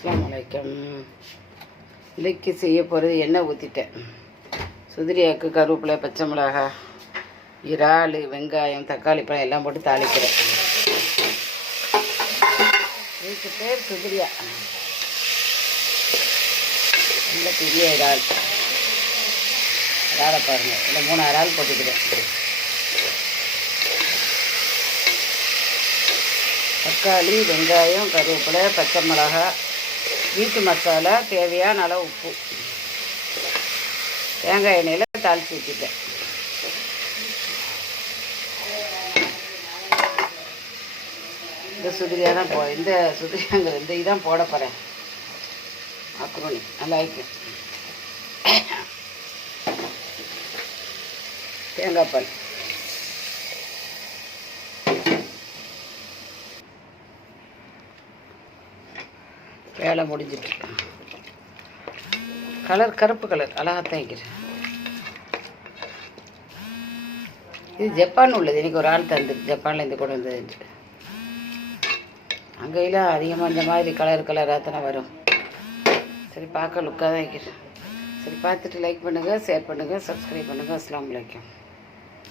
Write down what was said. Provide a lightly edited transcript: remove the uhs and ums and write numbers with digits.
அஸ்ஸலாமு அலைக்கும். இன்றைக்கி செய்ய போகிறது எண்ணெய் ஊற்றிட்டேன். சுதிரியாக்கு கருவேப்பிலை, பச்சை மிளகா, இறால், வெங்காயம், தக்காளி பழம் எல்லாம் போட்டு தாளிக்கிறேன். இதுக்கு பேர் சுதிரியா. நல்ல பெரிய இறால். இறாலை பாருங்கள், இல்லை 3 இறால் போட்டுக்கிறேன். தக்காளி, வெங்காயம், கருவேப்பிலை, பச்சை மிளகா, வீட்டு மசாலா, தேவையான அளவு உப்பு, தேங்காய் எண்ணெயில் தாளித்து ஊற்றிட்டேன். இந்த சுதிரியாக தான் இந்த சுதிரியாங்கிற இந்த இதான் போட போகிறேன். மக்ருனி நல்லா இருக்கும். தேங்காய் பால், வேலை முடிஞ்சிட்டு. கலர் கருப்பு கலர் அழகாத்தான் வைக்கிறேன். இது ஜப்பான் உள்ளது. எனக்கு ஒரு ஆள் தந்துட்டு ஜப்பானில் இருந்து கொண்டு வந்தது. அங்கெல்லாம் அதிகமாக இந்த மாதிரி கலராக தானே வரும். சரி, பார்க்க லுக்காக தான் வைக்கிறேன். சரி, பார்த்துட்டு லைக் பண்ணுங்கள், ஷேர் பண்ணுங்கள், சப்ஸ்கிரைப் பண்ணுங்கள். அஸ்ஸலாமு அலைக்கும்.